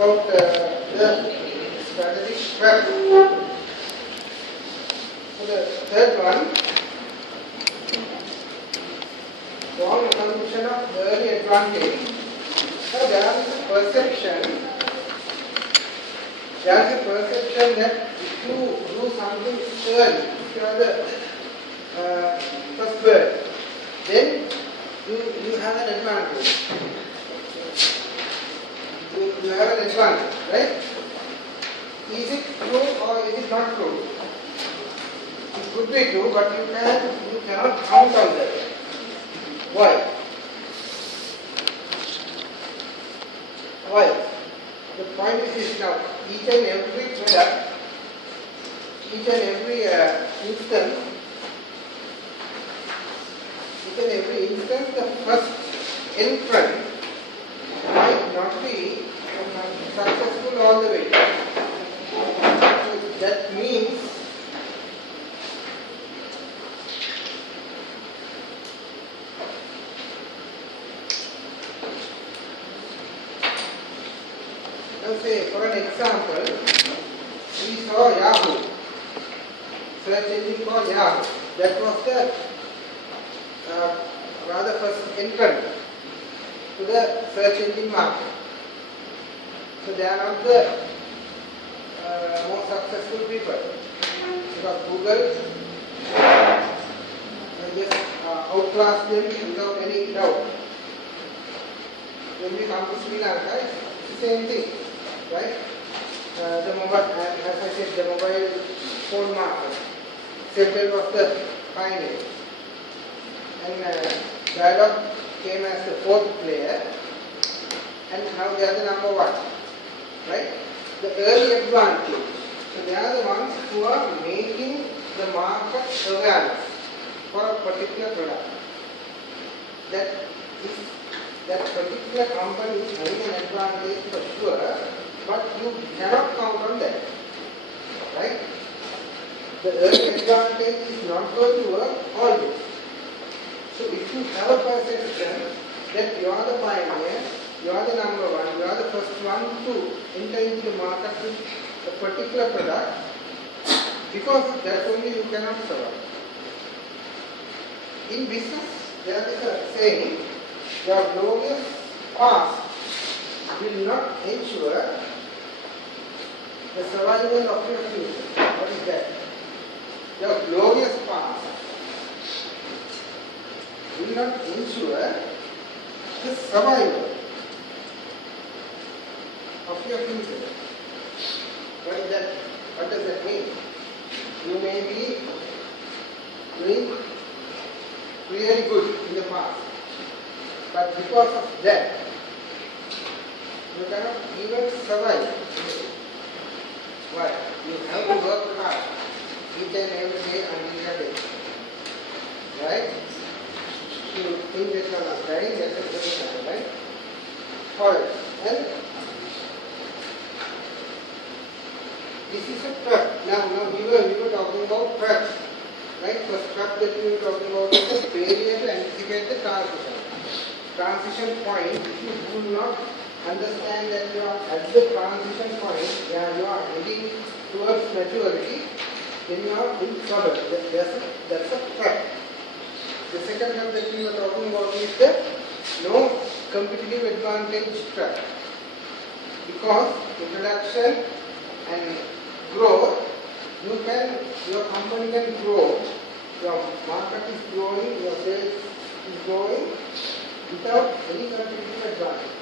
about the strategic prep. So the third one, strong assumption of early advantage. Now there is a perception. There is a perception that if you do something early, if you are the first bird, then you have an advantage. You have an advantage, right? Is it true or is it not true? It could be true, but you cannot count on that. Why? Why? The point is this now, each and every product, each and every instance, the first entrant might not be successful all the way. So that means let's say for an example, we saw Yahoo, search engine called Yahoo. That was the rather first entrant to the search engine market. So they are not the most successful people, because Google just outclassed them without any doubt. When we come to Sri Lanka, it's the same thing, right? The mobile, as I said, the mobile phone market, Celtel was the pioneer, and Dialog came as the fourth player, and now they are the number one, right? The early advantage. So they are the ones who are making the market awareness for a particular product. That particular company is having an advantage for sure, but you cannot count on that, right? The early advantage is not going to work always. So if you have a perception that you are the pioneer, you are the number one, you are the first one to enter into the market with a particular product, because of that only you cannot survive. In business, there is a saying, your glorious past will not ensure the survival of your future. What is that? Your glorious past will not ensure the survival of your future. What is that? What does that mean? You may be doing really good in the past, but because of that, you cannot even survive. Why? You have to work hard each and every day until your day. Right? You think that you are not dying, that's a good, right? Alright. And this is a prep. Now we were talking about prep. Right? First prep that we were talking about is the failure to anticipate the transition. Transition point, if you do not understand that you are at the transition point, you are heading towards maturity, then you are in trouble. That's a prep. The second one that we were talking about is the no competitive advantage trap. Because introduction and growth, your company can grow, your market is growing, your sales is growing without any competitive advantage.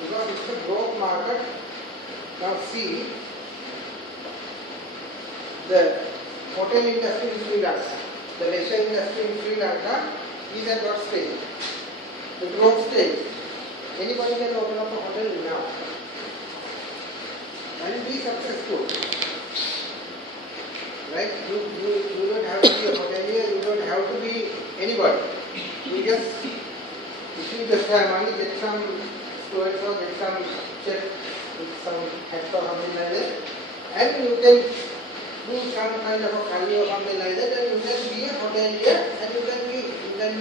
Because it's a growth market. Now see, the hotel industry in Sri Lanka, the leisure industry in Sri Lanka is at what stage? The growth stage. Anybody can open up a hotel now and be successful. Right? You don't have to be a hotelier, you don't have to be anybody. You just, if you just have money, get some students or get some chef with some hats or something like that, and you can do some kind of a career or something like that, and you can be a hotelier, and you can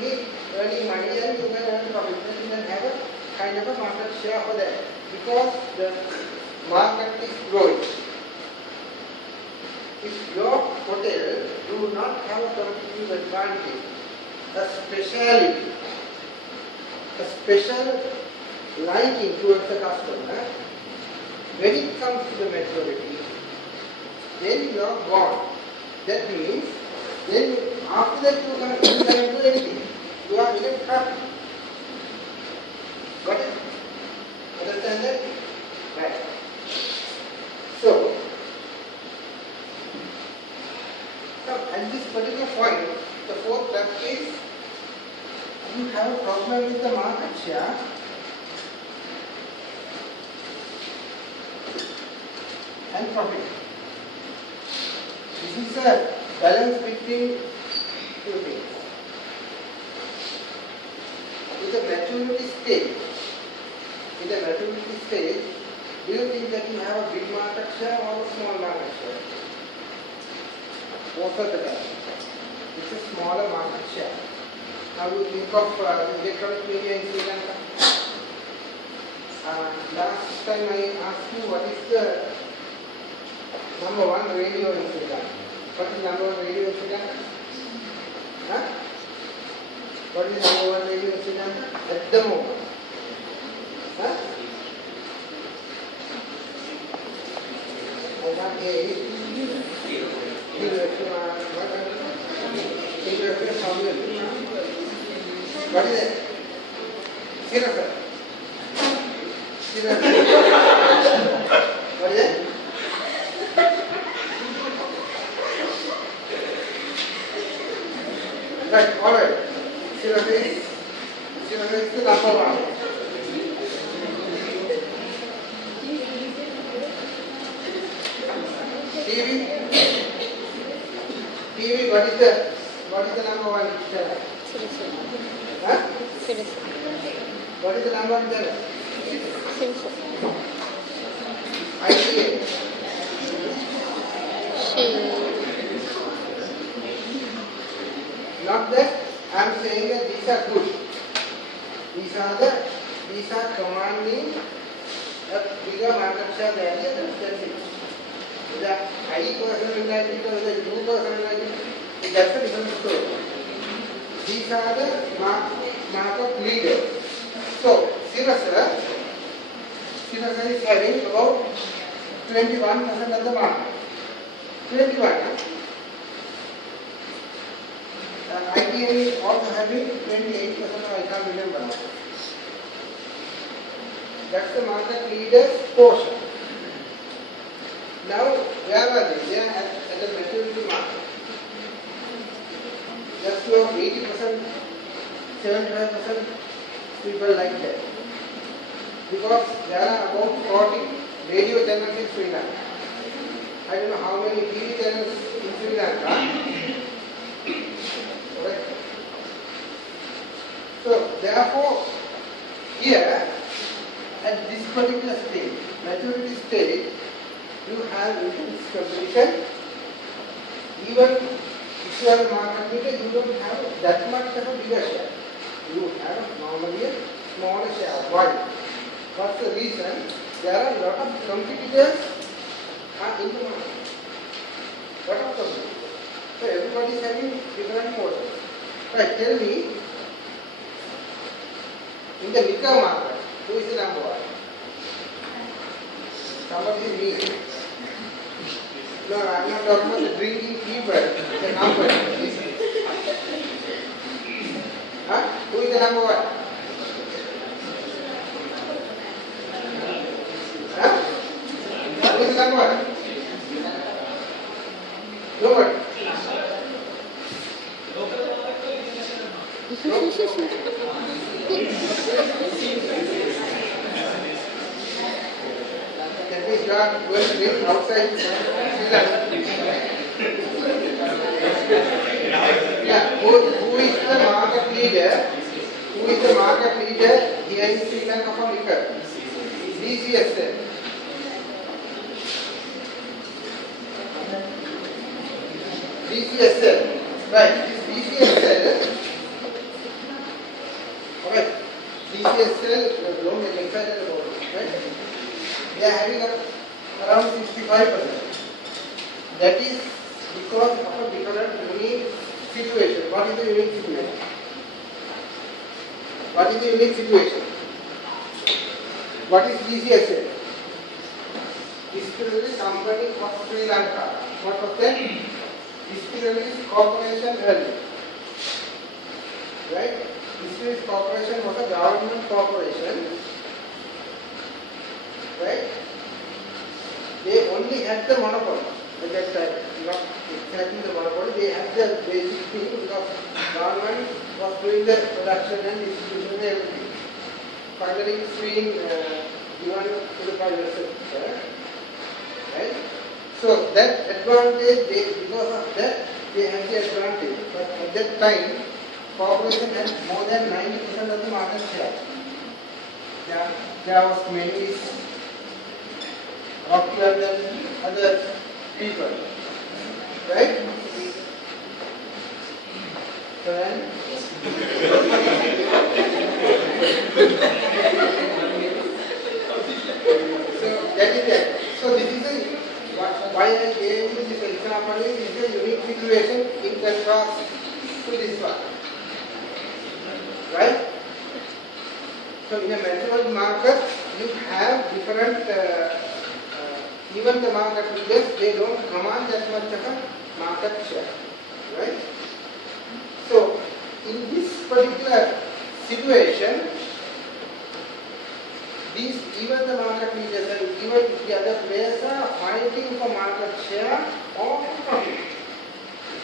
be earning money, and you can earn profit, and you can have a kind of a market share for that. because the market is growing. If your hotel do not have a competitive advantage, a speciality, a special liking towards the customer, when it comes to the maturity, then you are gone. That means, then after that you cannot do anything. You are in a trap. Got it? Understand that? Right. So, now at this particular point, the fourth step is you have a problem with the market share. And profit. This is a balance between two things. In the maturity stage, do you think that you have a big market share or a small market share? Most of the time, it's a smaller market share. Now you think of the electronic media in Sri Lanka. Last time I asked you what is the number one radio in Sri Lanka. What is number one radio in Sri Lanka? Huh? What is number one radio in Sri Lanka at the moment? Huh? I can't hear it. What is it? Sirasa. What is it? Right, all right. Sirasa is the number one. TV, what is the number one channel? Huh? What is the number one channel? ITA. Not that I am saying that these are good. These are commanding a bigger market share than the other. The I person like it or the you person like it, that's a different story. These are the market leaders. So, Sirasa is having about 21% of the market. 21. ITN is also having 28%, I can't remember now. That's the market leader's portion. Now, where are they? They are at the maturity market. Just about 80%, 75% people like that. Because there are about 40 radio channels in Sri Lanka. I don't know how many TV channels in Sri Lanka. Right. So, therefore, here, at this particular stage, maturity stage, you have intense competition. Even if you are a market leader, you don't have that much of a bigger share. You have normally a smaller share. Why? What's the reason? There are a lot of competitors in the market. Lot of competitors. So everybody is having different models. Right, tell me, in the liquor market, who is the number one? Somebody is me. No, I am not talking about the drinking people, the number. Huh? Who is the number one? Huh? Who is the number one? Nobody. That means you are going to live outside Sri Lanka. Yeah, who is the market leader? Who is the market leader here in Sri Lanka for liquor? DCSL. DCSL. Right. DCSL. Alright. DCSL, don't get excited about it. Right? they are having around 65%. That is because of a different unique situation. What is the unique situation? What is the unique situation? What is DCSA? Distilleries Company of Sri Lanka. What was that? Distilleries Corporation earlier. Right? Distilleries Corporation was a government corporation. Right? They only had the monopoly. At that time, not exactly the monopoly, they had the basic thing because government was doing the production and distribution and everything. Finally, it's being given to the private sector. Right? So that advantage, because of that, they had the advantage. But at that time, corporation had more than 90% of the market share. There was mainly Rockland and other people. Right? So then, so that is that. So this is why I gave you this example is a unique situation in contrast to this one. Right? So in a mature market, you have different, even the market leaders, they don't command that much of a market share. Right? So in this particular situation, even the market leaders and even the other players are fighting for market share or profit.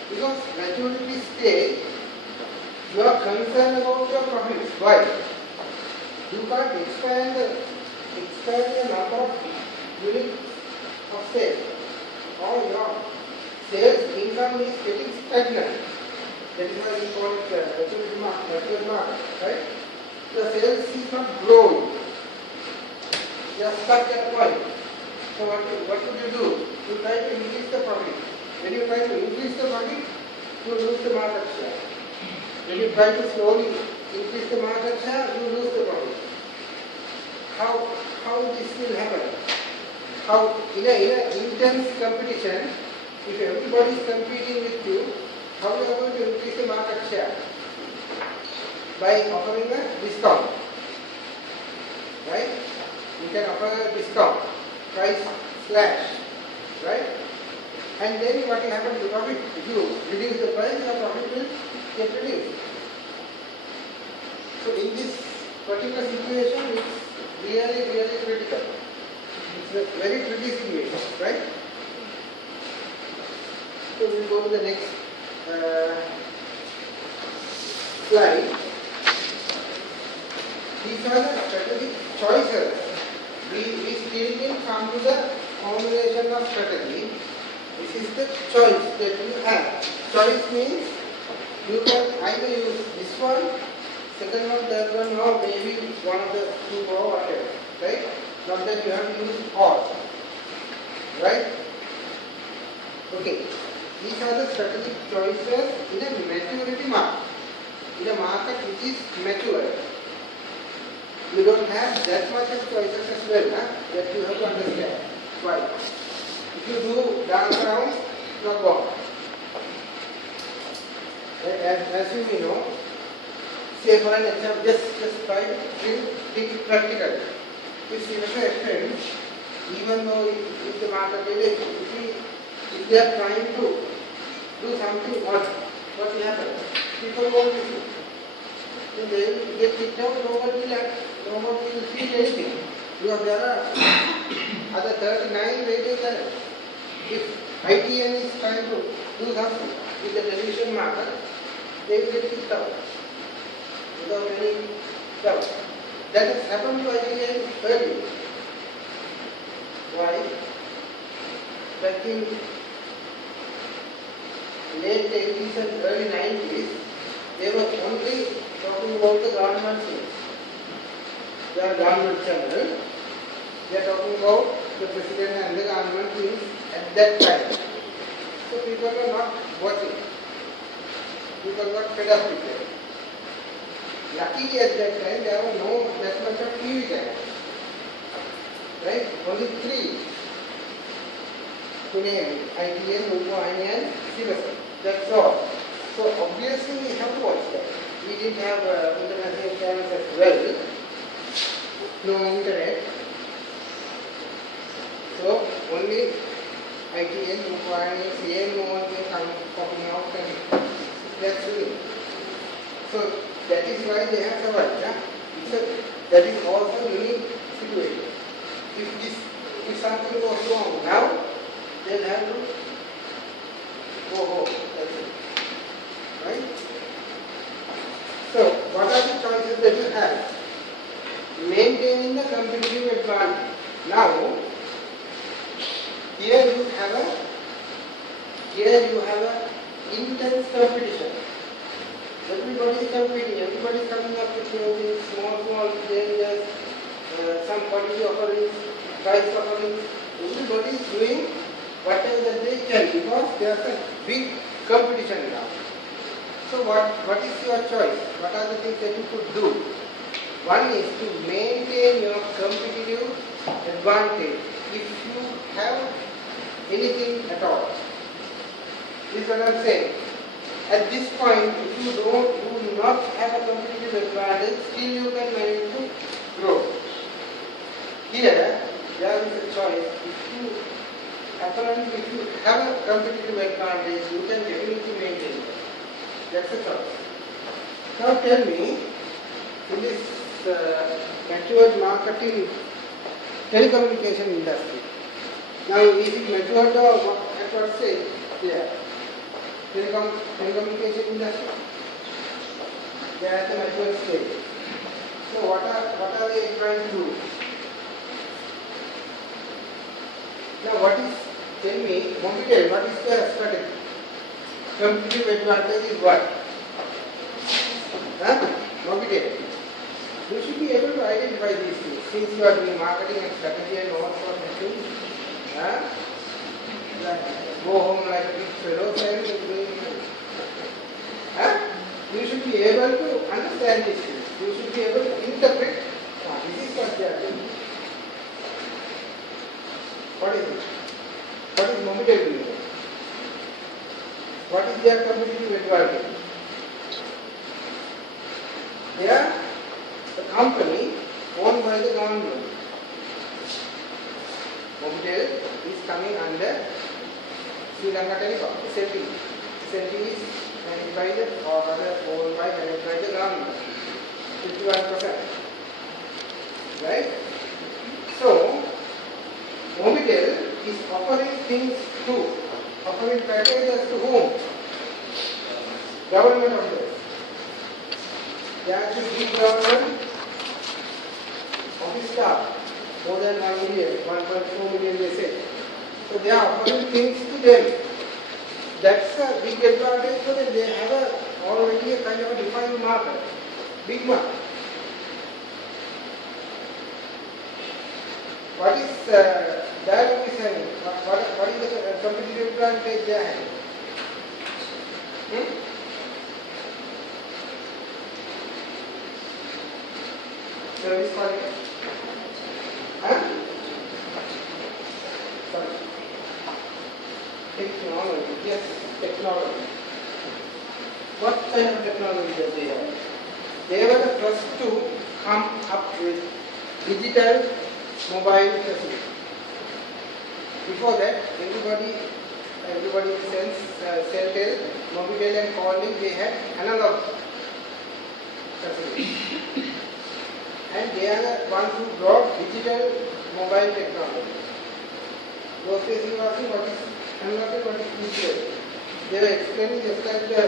Because maturity stage, you are concerned about your profits. Why? You can't expand the number of units of sales, or your sales income is getting stagnant. That is why we call it mature market, right? The sales is not growing. You are stuck at point. So what should you do? You try to increase the profit. When you try to increase the profit, you lose the market share. When you try to slowly increase the market share, you lose the profit. How this will happen? How in an intense competition, if everybody is competing with you, how you are going to increase the market share? By offering a discount. Right? You can offer a discount, price slash, right? And then what will happen to profit? If you reduce the price, your profit will get reduced. So in this particular situation, it's really critical. It's a very tricky situation, right? So we'll go to the next slide. These are the strategic choices. We still will come to the formulation of strategy. This is the choice that you have. Choice means you can either use this one, second one, third one, or maybe one of the two or whatever. Right? Not that you have to use all. Right? Okay. These are the strategic choices in a maturity market. In a market which is mature. You don't have that much of choices as well, that you have to understand. Why? If you do dance around, not wrong. As you may know, say for an example, just try to think practically. If you have a friend, even though if the market is, if they are trying to do something odd, what will happen? People won't listen. Then they will get kicked out, nobody will see anything. Because there are other 39 radio channels. If ITN is trying to do something with the television market, they will get kicked out without any doubt. That has happened to ITN earlier. Why? Back in late 80s and early 90s, they were only talking about the government things. They are government channel. They are talking about the president and the government things at that time. So people were not watching. People got fed up with it. Luckily at that time there were no that much of TV channels. right? Only three to name: ITN, Rupavahini, and Sivasan. That's all. So obviously we have to watch that. We didn't have international channels as well. No internet. So only ITN, Rupavahini, same one will come popping out, and that's it. So that is why they have survived. Yeah? That is also unique situation. If something goes wrong now, they'll have to go home. That's it. Right? So what are the choices that you have? Maintaining the competitive advantage. Now, here you have a intense competition. Everybody is competing, everybody is coming up with things, small changes, some quality offerings, price offerings. Everybody is doing whatever that they can because there is a big competition now. So what is your choice? What are the things that you could do? One is to maintain your competitive advantage if you have anything at all. This is what I am saying. At this point, if you do not have a competitive advantage, still you can manage to grow. Here, there is a choice. If you have a competitive advantage, you can definitely maintain it. That's a choice. Now tell me, in this matured marketing telecommunication industry, now is it matured or at what stage? Yeah. Telecommunication industry. They are at the mature stage. So what are they trying to do? Now tell me, Mobitel, what is their strategy? Competitive advantage is what? Mobitel. You should be able to identify these things. Since you are doing marketing and strategy and all sorts of things, go home like a big fellow and doing you should be able to understand these things. You should be able to interpret. This is what they are doing. What is it? What is Mobitel doing? What is their competitive advantage? They are a company owned by the government. Mobitel is coming under Sri Lanka Telecom, SLT. SLT is managed by owned by the government, 51%. Right? So, Mobitel is offering things offering packages to whom? Government officers. They are to give government office staff, more than 1 million, 1.4 million they say. So they are offering things to them. That's a big advantage for them. They have already a kind of a defined market, big market. What is Dialog is having? What is the competitive advantage they are having? Service quality? Sorry. Technology. Yes, technology. What kind of technology does they have? They were the first to come up with digital mobile facility. Before that, everybody in sense, Celtel, Mobitel and calling, they had analog facility. And they are the ones who brought digital mobile technology. Those days you asking what is analog and what is digital. They were explaining just like the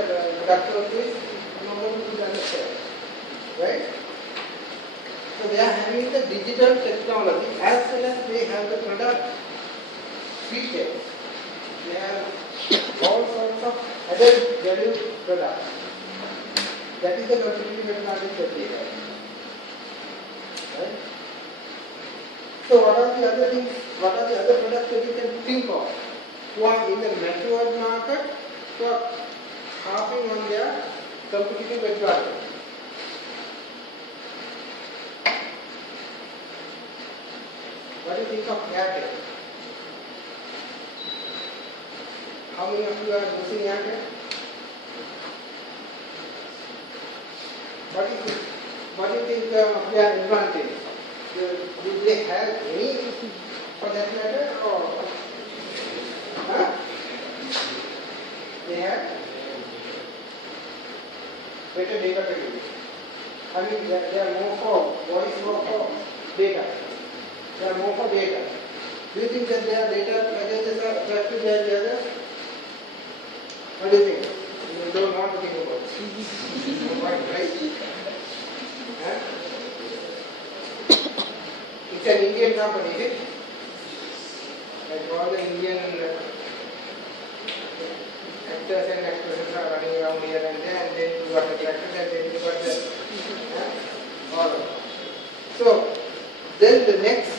doctor of this, nobody could understand. Right? So they are having the digital technology as well as they have the product features. They have all sorts of added value products. That is the competitive advantage that they have. Right? So what are the other things, what are the other products that you can think of who are in the matured market who are harping on their competitive advantage? What is think of Airtel. How many of you are using Airtel? What do you think of their advantage? Do they have any for that matter, or they have better data package? I mean, they are more for voice, more for data. They are more for data. Do you think that their data packages are attractive than the others? What do you think? You don't want to think about it. Right? Huh? It's an Indian company, is it? Like all the Indian actors and actresses are running around here and there, and then you got attracted, and then you got the all right. So then the next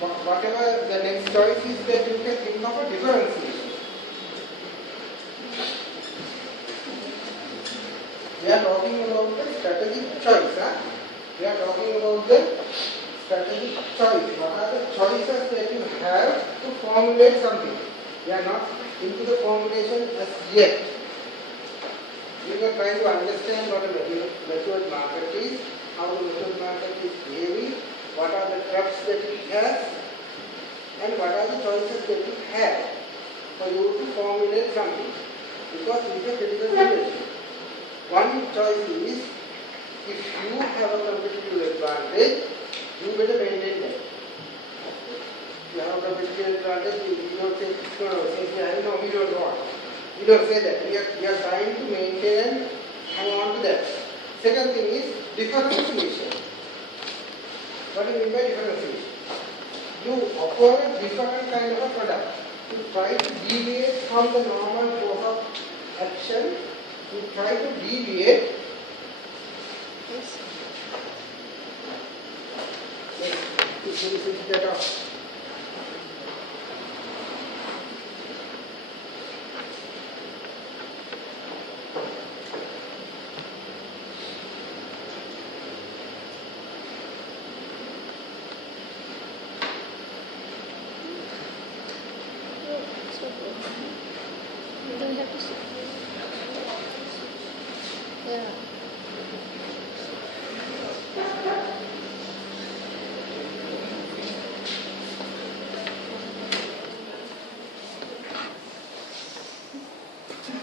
whatever the next choice is, that you can think of a differentiation. We are talking about the strategic choice. We are talking about the strategic choice. What are the choices that you have to formulate something? We are not into the formulation as yet. We are trying to understand what a matured market is, how the matured market is behaving, what are the traps that it has, and what are the choices that you have for you to formulate something. Because it is a critical situation. One choice is, if you have a competitive advantage, you better maintain that. If you have a competitive advantage, you don't say, no, we don't want. We don't say that. We are trying to maintain and hang on to that. Second thing is differentiation. What do you mean by differentiation? You offer a different kind of a product. You try to deviate from the normal course of action. You try to deviate. Switch that off.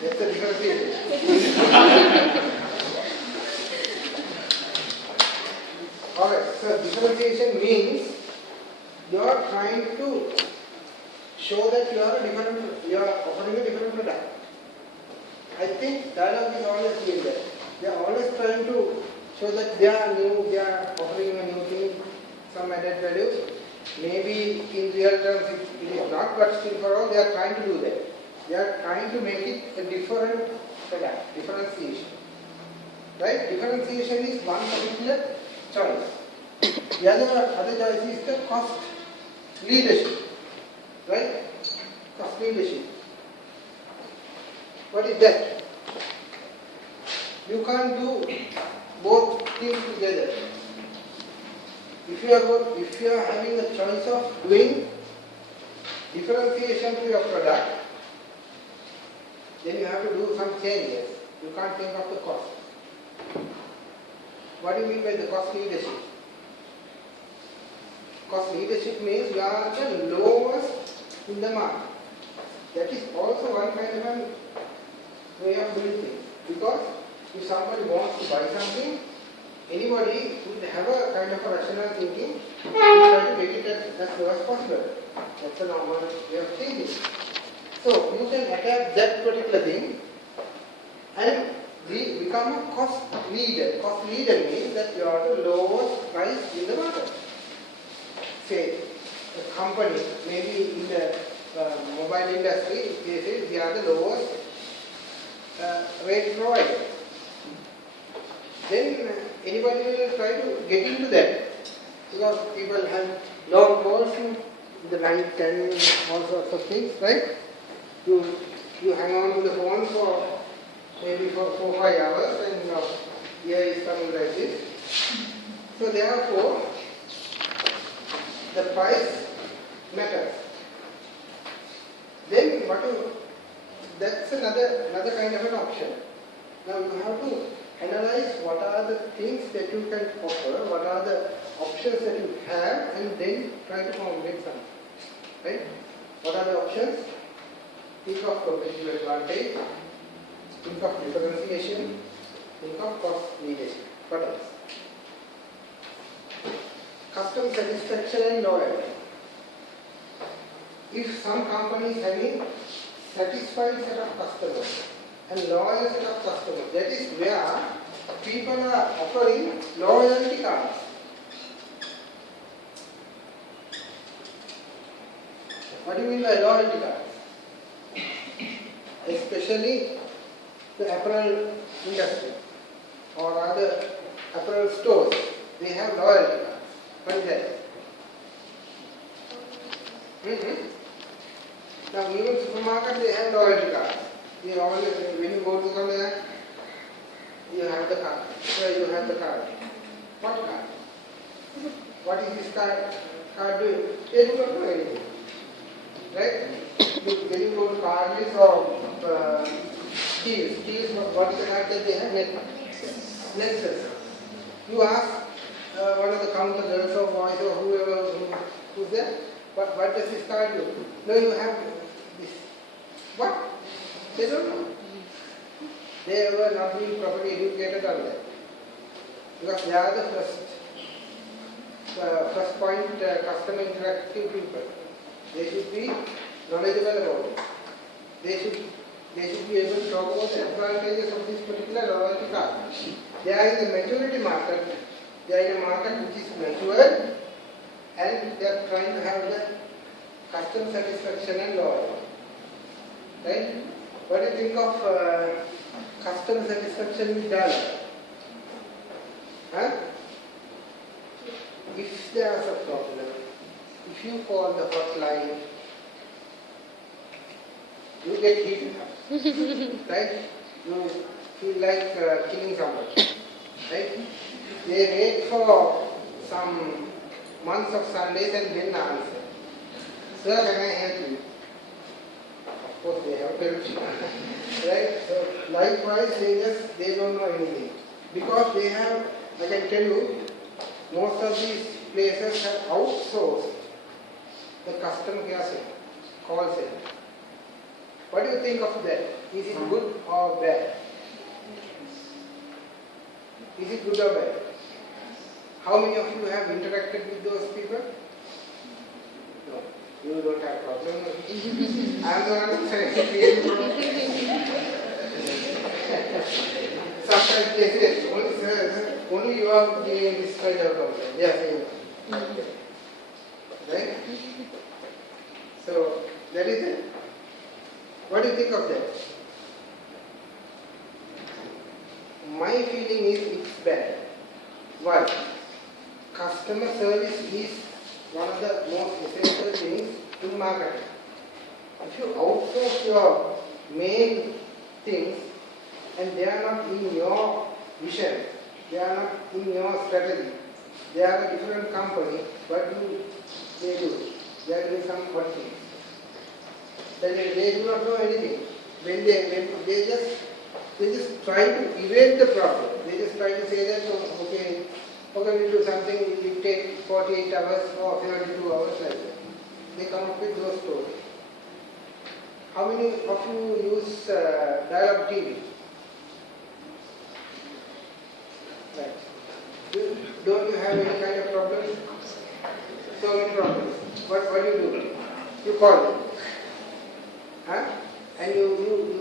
That's the differentiation. Alright, so differentiation means you are trying to show that you are offering a different product. I think dialogue is always doing that. They are always trying to show that they are new, they are offering a new thing, some added value. Maybe in real terms it is not, but still for all they are trying to do that. They are trying to make it a different product, differentiation. Right? Differentiation is one particular choice. The other choice is the cost leadership. Right? Cost leadership. What is that? You can't do both things together. If you are having a choice of doing differentiation to your product, then you have to do some changes. You can't think of the cost. What do you mean by the cost leadership? Cost leadership means you are the lowest in the market. That is also one kind of a way of doing things. Because if somebody wants to buy something, anybody would have a kind of a rational thinking and try to make it as low as possible. That's a normal way of thinking. So you can attack that particular thing and become a cost leader. Cost leader means that you are the lowest price in the market. Say a company, maybe in the mobile industry, they say they are the lowest rate provider. Then anybody will try to get into that because people have long calls in the night and all sorts of things, right? You hang on to the phone for maybe for 4 or 5 hours and here is coming like this. So therefore, the price matters. Then that's another kind of an option. Now you have to analyze what are the things that you can offer, what are the options that you have, and then try to formulate something. Right? What are the options? Think of competitive advantage, think of differentiation, think of cost leadership. What else? Customer satisfaction and loyalty. If some company is having satisfied set of customers and loyal set of customers, that is where people are offering loyalty cards. What do you mean by loyalty cards? Especially the apparel industry or other apparel stores, they have loyalty cards. What is that? Now even supermarket, they have loyalty cards. You always, when you go to somewhere, you have the card. Where you have the card. What card? What is this card doing? They do not do anything. Right? When you go to Cargill or Steels, what is the card that they have? Nexus. You ask one of the counter girls or boys or whoever who's there, what does this card do? No, you have this. What? They don't know. They were not being properly educated on that. Because they are the first point customer interactive people. They should be knowledgeable about it. They should be able to talk about the advantages of this particular loyalty card. They are in the maturity market. They are in a market which is matured, and they are trying to have the customer satisfaction and loyalty. Right? What do you think of customer satisfaction with dialogue? Huh? If there is a problem, if you call the hotline, you get heated up. Right? You feel like killing somebody. Right? They wait for some months of Sundays and then answer. Sir, can I help you? Of course they have to. Right? So likewise, they don't know anything. Because they have, I can tell you, most of these places have outsourced the customer care center, call center. What do you think of that? Is it good or bad? Is it good or bad? How many of you have interacted with those people? No. You don't have problem. I am the one saying sometimes they say, only you are dealing this kind of problem. Yes. Right? So, that is it. What do you think of that? My feeling is it's bad. Why? Customer service is one of the most essential things in marketing. If you outsource your main things and they are not in your vision, they are not in your strategy, they are a different company, what do they do? They are doing some odd things. Then they do not know anything. When they just try to evade the problem. They just try to say that, oh, okay, we'll do something, it will take 48 hours or 72 hours like that. They come up with those stories. How many of you use dial-up TV? Right. Don't you have any kind of problems? So many problems. What do you do? You call them. Huh? And you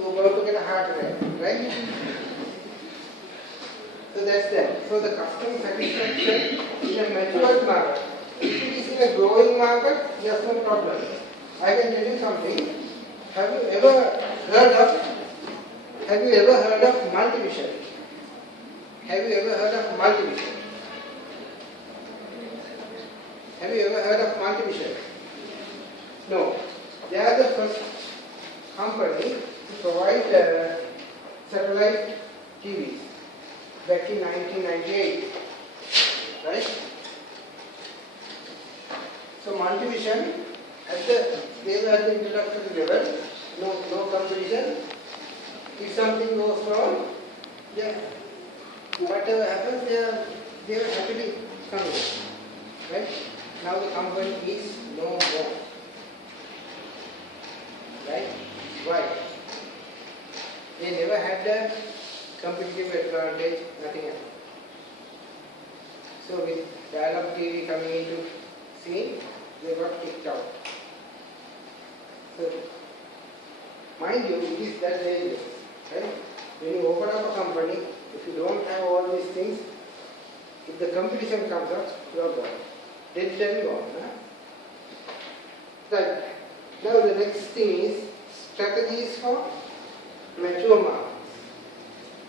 are going to get a heart attack, right? So that's that. So the customer satisfaction in a matured market. If it is in a growing market, there's no problem. I can tell you something. Have you ever heard of multivision? Have you ever heard of multivision? Have you ever heard of multivision? No. They are the first company to provide satellite TVs back in 1998, right? So multivision, they were at the introductory level, no competition. If something goes wrong, yeah, whatever happens, they are happily coming. Right? Now the company is no more. Right? Why? They never had a competitive advantage, nothing else. So with Dialog TV coming into scene, they got kicked out. So, mind you, it is that dangerous. Right? When you open up a company, if you don't have all these things, if the competition comes up, you are gone. Then tell you on. Right. Now the next thing is strategies for mature markets.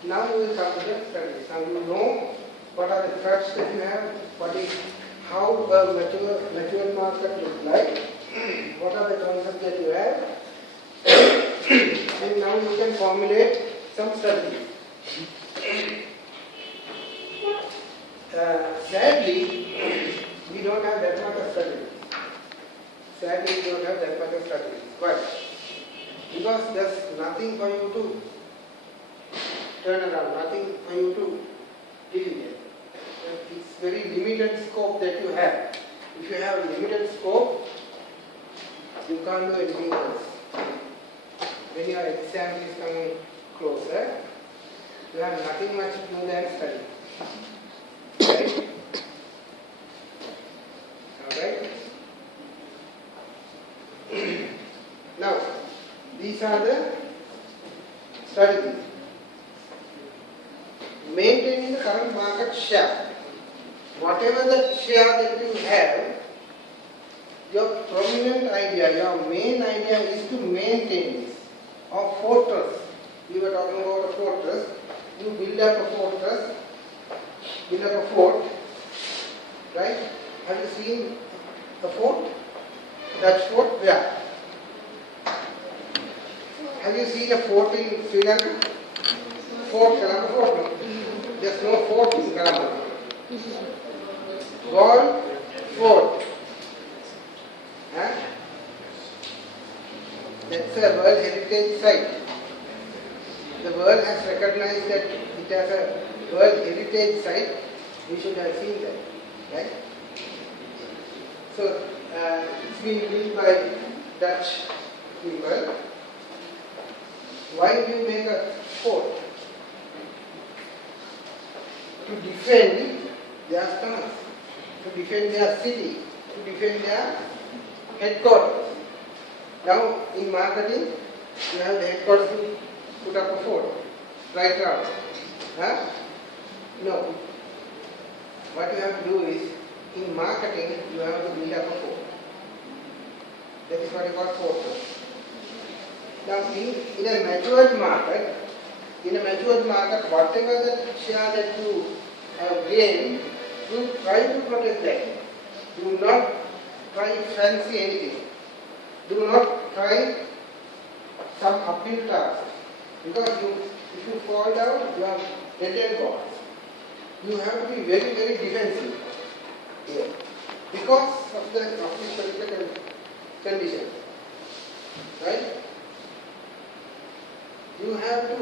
Now we will come to the strategies. Now you know what are the threats that you have, how a mature market looks like, what are the concepts that you have, and now you can formulate some strategies. Sadly, we don't have that much of strategy. Why? Because there's nothing for you to turn around, nothing for you to deal with. It's very limited scope that you have. If you have limited scope, you can't do anything else. When your exam is coming closer, you have nothing much to do than study. Right? Alright? Now, these are the strategies. Maintaining the current market share. Whatever the share that you have, your prominent idea, your main idea is to maintain this. Or fortress. We were talking about a fortress. You build up a fortress, build up a fort, right? Have you seen a fort? That fort? Yeah. Have you seen a fort in Sri Lanka? Colombo Fort? No. There's no fort in Colombo. Galle Fort. Huh? That's a World Heritage Site. The world has recognized that it as a World Heritage Site. We should have seen that. Right? So, it's been built by Dutch people. Why do you make a fort? To defend their stance, to defend their city, to defend their headquarters. Now, in marketing, you have the headquarters to put up a fort, right now. Huh? No. What you have to do is, in marketing, you have to build up a fort. That is what you call fortress. Now, in a matured market, whatever the share that you have gained, you try to protect that. Do not try to fancy anything. Do not try some uphill task. Because if you fall down, you are dead balls. You have to be very, very defensive here. Because of this particular condition. Right? You have to,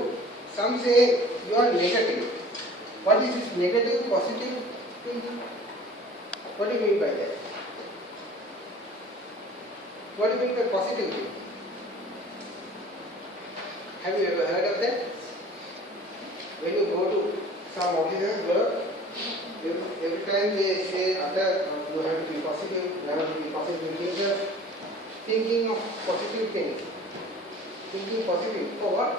some say you are negative. What is this negative, positive thinking? What do you mean by that? What do you mean by positive thinking? Have you ever heard of that? When you go to some officer's work, every time they say, you have to be positive, you have to be positive thinkers, thinking of positive things. Thinking positive. For what?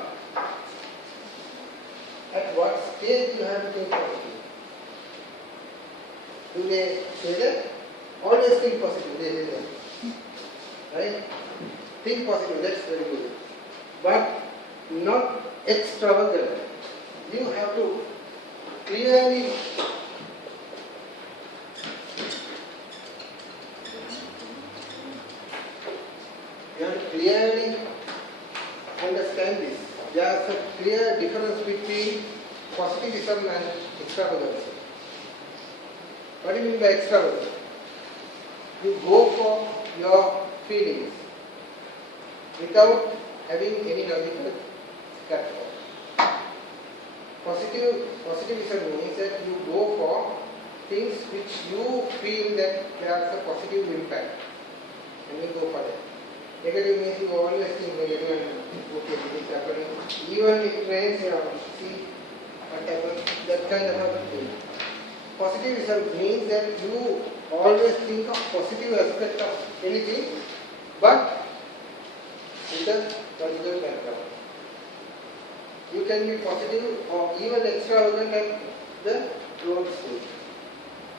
At what stage you have to think positive? Do they say that? Always think positive, they say that. Right? Think positive, that's very good. But not extravagant. You have to clearly understand this. There is a clear difference between positivism and extravagance. What do you mean by extravagance? you go for your feelings without having any logical platform. Positivism means that you go for things which you feel that there's a positive impact, and you go for that. Negative means you always think negative and okay, this is happening. Even if it rains, see what happens, that kind of a thing. Positivism means that you always think of positive aspect of anything, but with a logical background. You can be positive or even extravagant at the growth stage.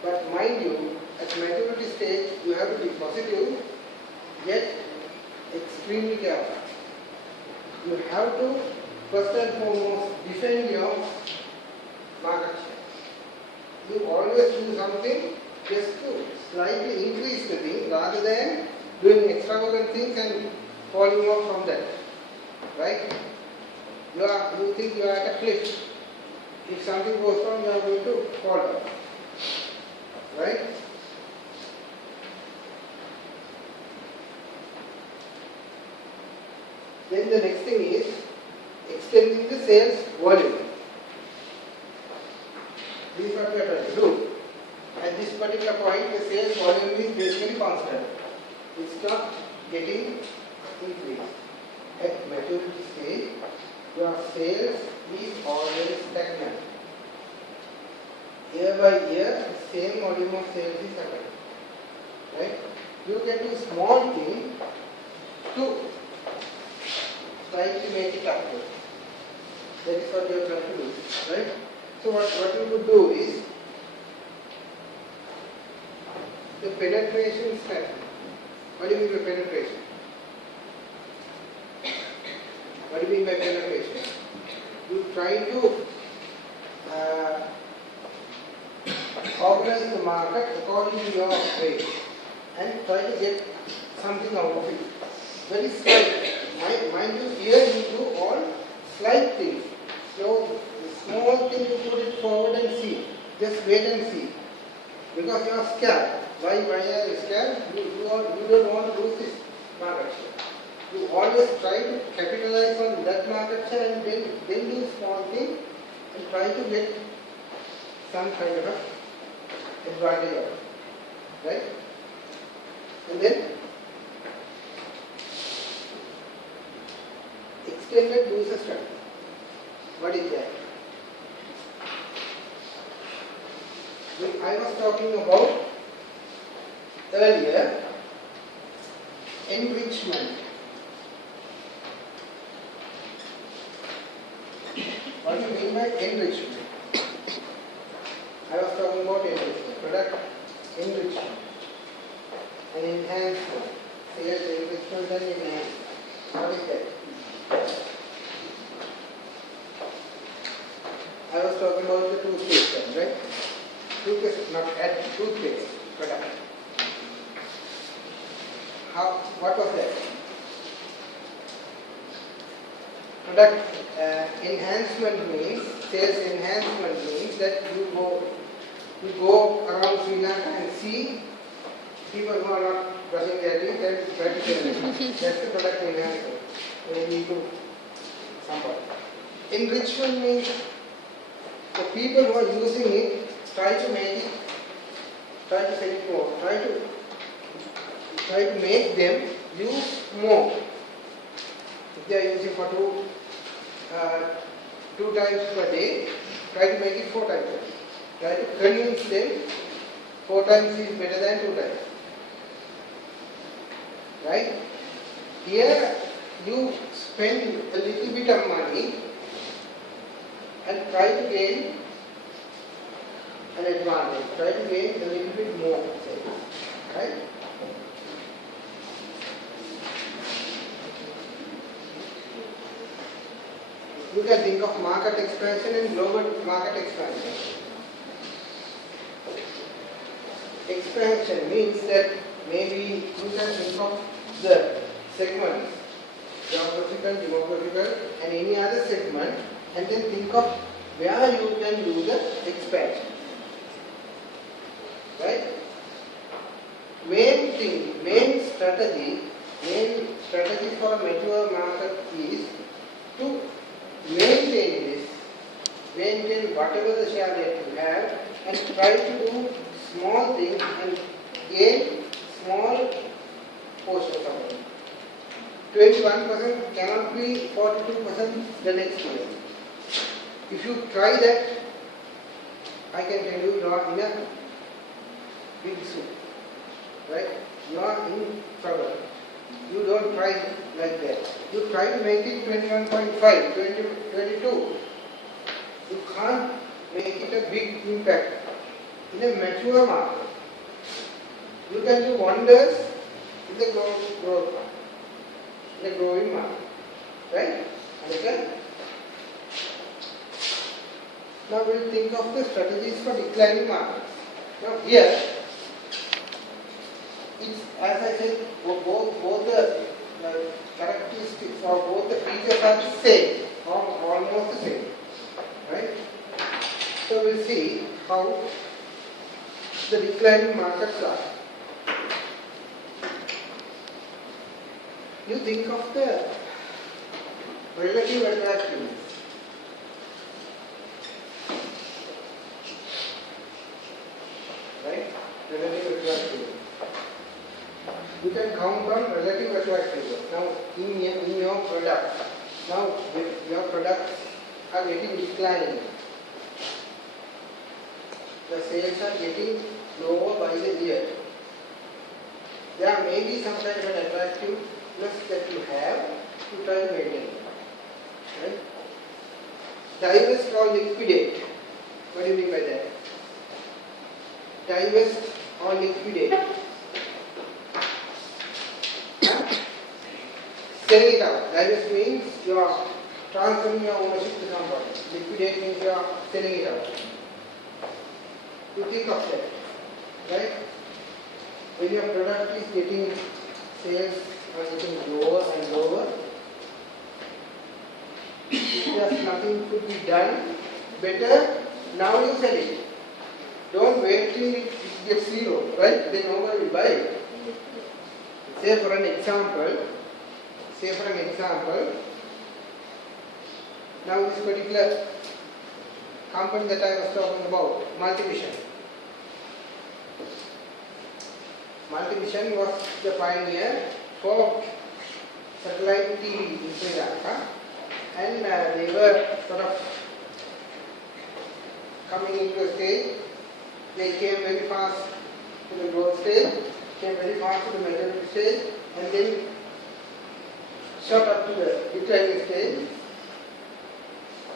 But mind you, at maturity stage, you have to be positive, yet extremely careful. You have to first and foremost defend your market share. You always do something just to slightly increase the thing rather than doing extravagant things and falling off from that. Right? You think you are at a cliff. If something goes wrong, you are going to fall down. Right? Then the next thing is extending the sales volume. This is what we are trying to do. At this particular point, the sales volume is basically constant. It's not getting increased. At maturity stage, your sales is always stagnant. Year by year, the same volume of sales is happening. Right? You can do small thing to slightly make it up. That is what you are trying to do. Right? So what you could do is the penetration strategy. What do you mean by penetration? What do you mean by penetration? You try to organize the market according to your way and try to get something out of it. Very slight. Mind you, here you do all slight things. So the small thing you put it forward and see. Just wait and see. Because you are scared. Why are you scared? You don't want to lose this market share. You always try to capitalize on that market share and then do small thing and try to get some kind of a advantage of it. Right? And then extended user strategy. What is that? I was talking about earlier enrichment. What do you mean by enrichment? I was talking about enrichment, product enrichment, and enhancement. Sales enrichment and enhancement. What is that? I was talking about the toothpaste, right? Toothpaste, not add toothpaste product. What was that? Product enhancement means, sales enhancement means that you go around Sri Lanka and see people who are not brushing their teeth and try to sell them. That's the product enhancement. Maybe to somebody. Enrichment means the people who are using it try to make it, try to sell it more, try to make them use more. If they are using for two times per day, try to make it 4 times per day. Try to convince them 4 times is better than 2 times. Right? Here you spend a little bit of money and try to gain an advantage. Try to gain a little bit more sales. Right? You can think of market expansion and global market expansion. Expansion means that maybe you can think of the segments, geographical, demographical and any other segment, and then think of where you can do the expansion. Right? When thing, main strategy for a mature market is to maintain whatever the share that you have and try to do small things and gain small portions of it. 21% cannot be 42% the next year. If you try that, I can tell you are in a big soup, right? You are in trouble. You don't try like that. You try to make it 21.5, 22. You can't make it a big impact. In a mature market, you can do wonders in the growth market, in the growing market, right? Understand? Now we will think of the strategies for declining markets. Now here, it's, as I said, both the characteristics or both the features are the same, or almost the same, right? So we'll see how the declining markets are. You think of the relative attractiveness. Right? Relative attractiveness. You can count on relative attractiveness. Now, in your product, now your products are getting declining. The sales are getting lower by the year. There may be some kind of an attractiveness that you have to try to maintain. Right? Divest or liquidate. What do you mean by that? Divest or liquidate. Selling it out. Divest means you are transferring your ownership to somebody. Liquidate means you are selling it out. You think of that, right? When your product is getting, sales are getting lower and lower, if there's nothing could be done, better now you sell it. Don't wait till it gets zero, right? Then nobody will buy it. Say for an example, now this particular company that I was talking about, Multivision. Multivision was the pioneer for satellite TV in Sri Lanka, and they were sort of coming into a stage. They came very fast to the growth stage, came very fast to the maturity stage, and then shot up to the declining stage,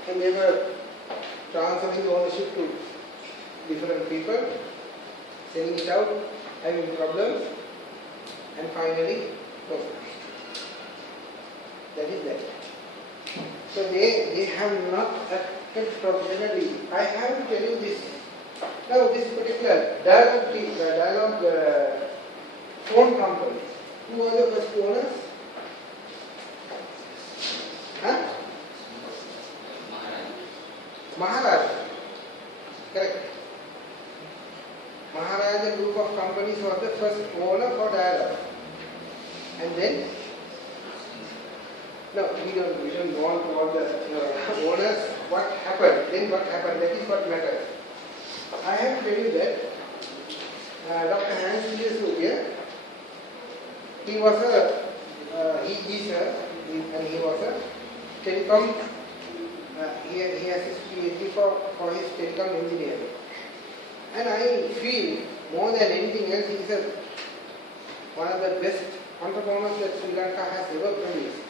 and they were transferring ownership to different people, selling it out, having problems, and finally profit. That is that. So they have not acted professionally. I have to tell you this. Now this particular Dialog phone company, who are the first owners? Huh? Maharaja. Correct. Maharaja group of companies was the first owner for Dialog. And then, no, we don't want all the owners. What happened? Then what happened? That is what matters. I have to tell you that Dr. Hans Vijayasuriya, he was he was a telecom. He has his PhD for his telecom engineering. And I feel more than anything else, he is one of the best entrepreneurs that Sri Lanka has ever produced.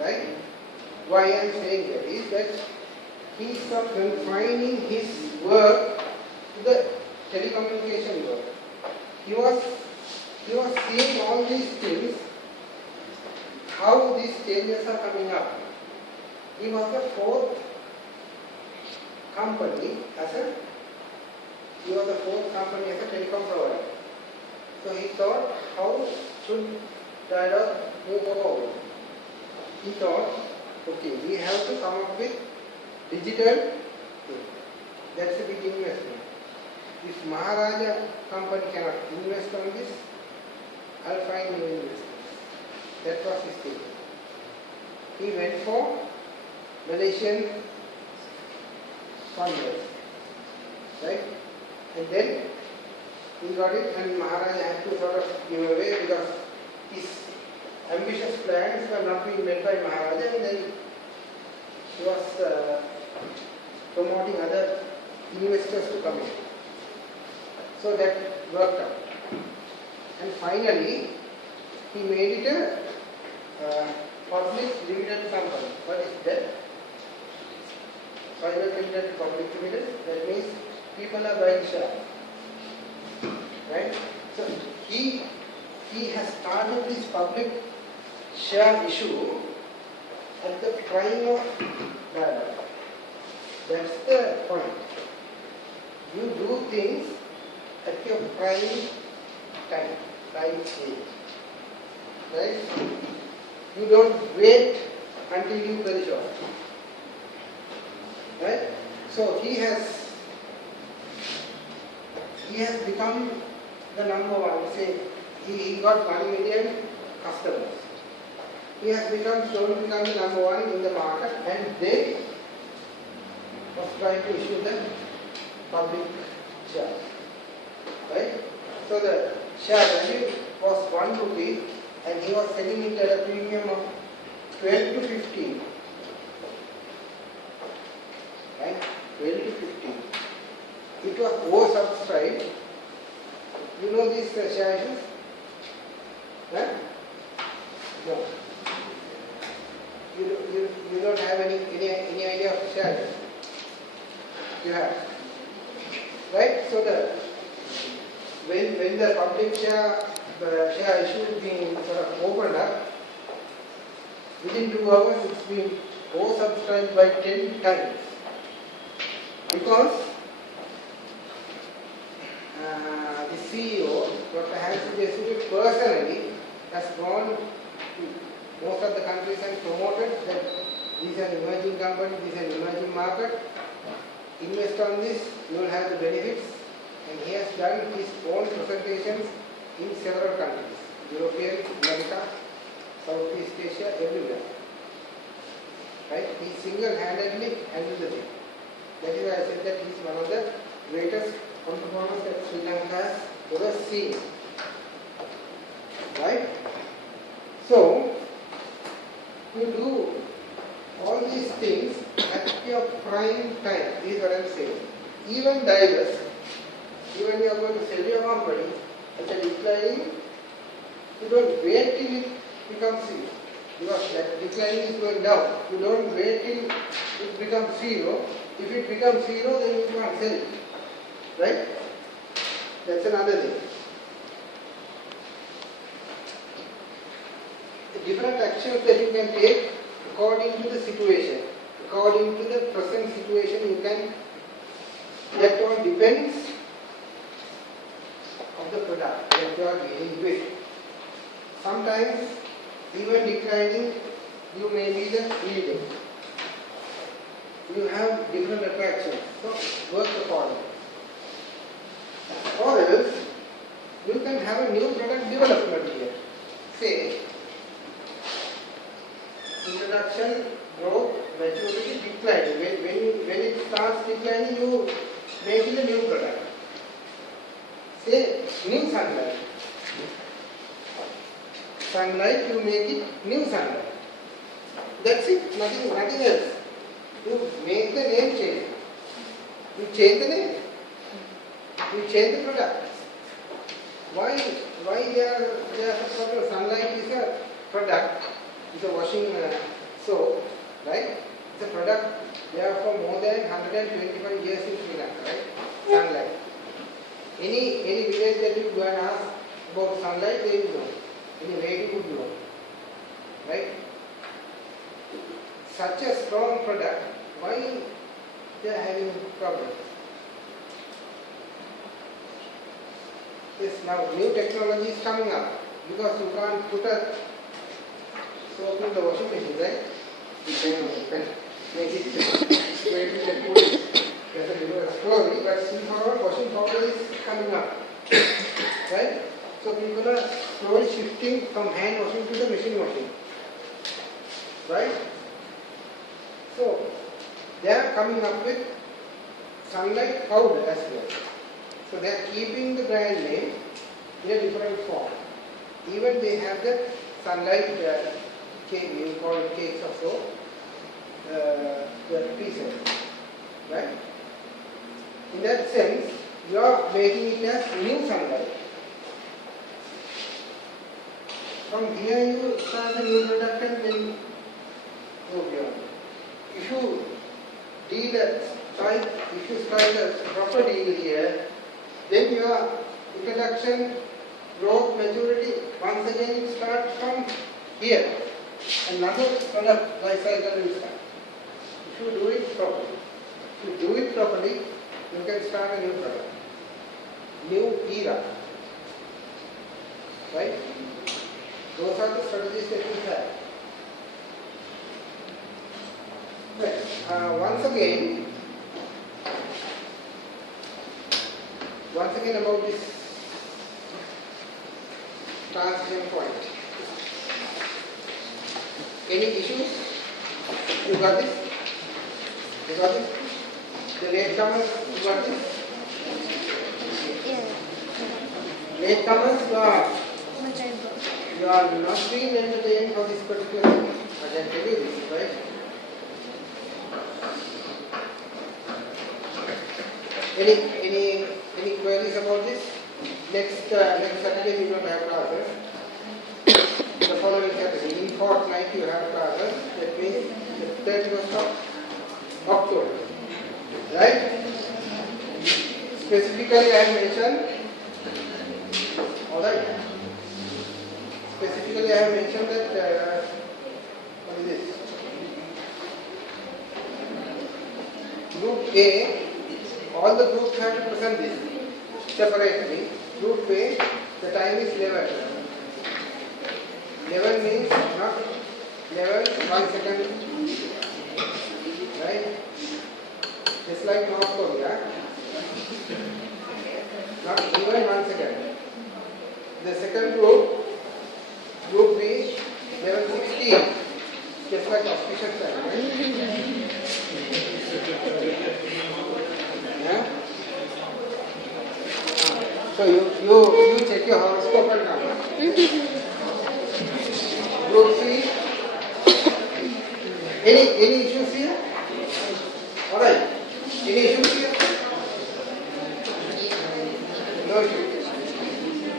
Right? Why I am saying that is that he is not confining his work to the telecommunication work. He was seeing all these things, how these changes are coming up. He was the fourth company as a telecom provider. So he thought, how should Dialog move forward? He thought, okay, we have to come up with digital. That's a big investment. If Maharaja company cannot invest on this, I'll find new investors. That was his thing. He went for Malaysian funders, right? And then he got it, and Maharaja had to sort of give away because his ambitious plans were not being met by Maharaja, and then he was promoting other investors to come in. So that worked out. And finally, he made it a public limited company. What is that? Private limited, public limited. That means people are buying shares. Right? So he has started this public share issue at the prime of dialogue. That's the point. You do things at your prime time, prime age. Right? You don't wait until you perish off. Right? So he has become the number one. Say he got 1 million customers. He has slowly become the number one in the market, and they was trying to issue the public share. Right? So the share value was 1 rupee, and he was selling it at a premium of 12 to 15. Right? 12 to 15. It was oversubscribed. You know these share issues? Right? No. You don't have any idea of share? You have. Right? So when the public share issue is being sort of opened up, within 2 hours it's been oversubscribed by 10 times. Because the CEO, Dr. Hansen Jesuit, personally has gone to most of the countries and promoted that this is an emerging company, this is an emerging market. Invest on this, you will have the benefits. And he has done his own presentations in several countries, European, America, Southeast Asia, everywhere. Right? He single-handedly handled the thing. That is why I said that he is one of the greatest entrepreneurs that Sri Lanka has ever seen. Right? So, you do all these things at your prime time. This is what I am saying. Even divers, even you are going to sell your company at a declining, you don't wait till it becomes zero. Because that declining is going down. You don't wait till it becomes zero. If it becomes zero, then you can't sell it. Right? That's another thing. The different actions that you can take according to the situation. According to the present situation, you can, that all depends on the product that you are dealing with. Sometimes, even declining, you may be the leader. You have different attractions, so work accordingly. Or else, you can have a new product development here. Say, introduction, growth, maturity, declining. When it starts declining, you make it a new product. Say, new sunlight. Sunlight, you make it new sunlight. That's it, nothing else. You make the name change. You change the name. You change the product. Why there are problem? Sunlight is a product. It's a washing soap, right? It's a product there for more than 125 years in Sri Lanka, right? Sunlight. Any village that you go and ask about sunlight, they will know. Any native would know, right? Such a strong product, why they are having problems? Yes, now new technology is coming up because you can't put a soap in the washing machine, right? You can make it where you can put it. That's a different story, but see how washing powder is coming up, right? So people are slowly shifting from hand washing to the machine washing. Right? So they are coming up with sunlight powder as well. So they are keeping the brand name in a different form. Even they have the sunlight cake, you call it cakes or so, the pieces. Right? In that sense, you are making it as new sunlight. From here you start a new product and then go beyond. If you strike a proper deal here, then your introduction, growth, maturity, once again it starts from here. Another product life cycle will start. If you do it properly, you can start a new product, new era. Right? Those are the strategies that we have. But once again about this transition point. Any issues? You got this? You got this? The latecomers, you got this? Yeah. Latecomers, you are not being entertained for this particular thing. I can tell you this, right? Any queries about this? Next Saturday we don't have classes. The following Saturday, in fortnight you have classes. That means the 31st of October. Right? Specifically I have mentioned. Alright. Specifically I have mentioned that what is this? Group A, all the groups have to present this separately. Group A, the time is 11. 11 means not 11, 1 second. Right? Just like North Korea. Not even 1 second. The second group, Group B, 11:16. Just like auspicious time, right? Yeah? So you check your horoscope and now. Group C. Any issues here? Alright. Any issues here? No issues.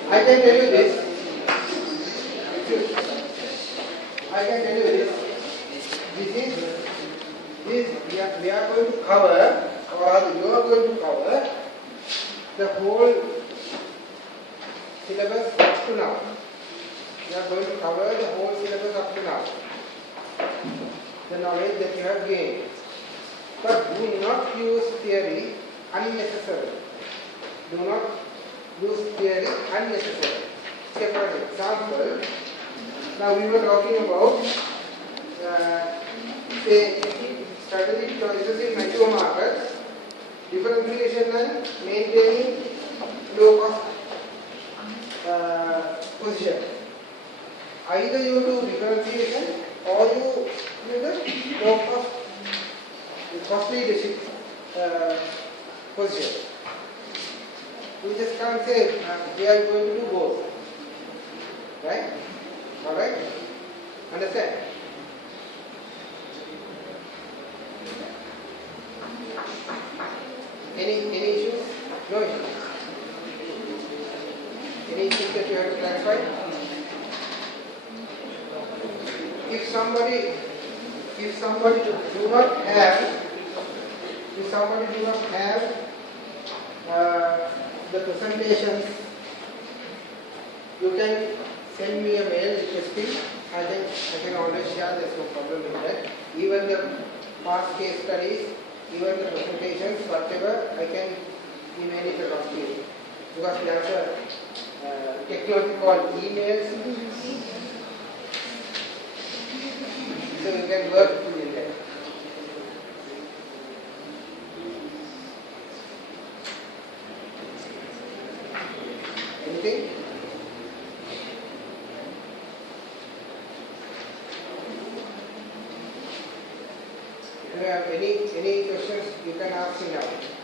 I can tell you this. We are going to cover, or rather you are going to cover the whole syllabus up to now. You are going to cover the whole syllabus up to now. The knowledge that you have gained. But do not use theory unnecessarily. Do not use theory unnecessarily. Say for example, now we were talking about say strategic choices in mature markets, differentiation and maintaining low cost position. Either you do differentiation or you do the low cost cost leadership position. We just can't say we are going to do both. Right? Alright? Understand? Any issues? No issues. Any issues that you have to clarify? If somebody do not have the presentations, you can send me a mail requesting. I can always share. There's no problem with that. Even the past case studies, even the presentations, whatever, I can email it across to you. Because we have a technology called emails. So you can work within that. Anything? any questions you can ask me now.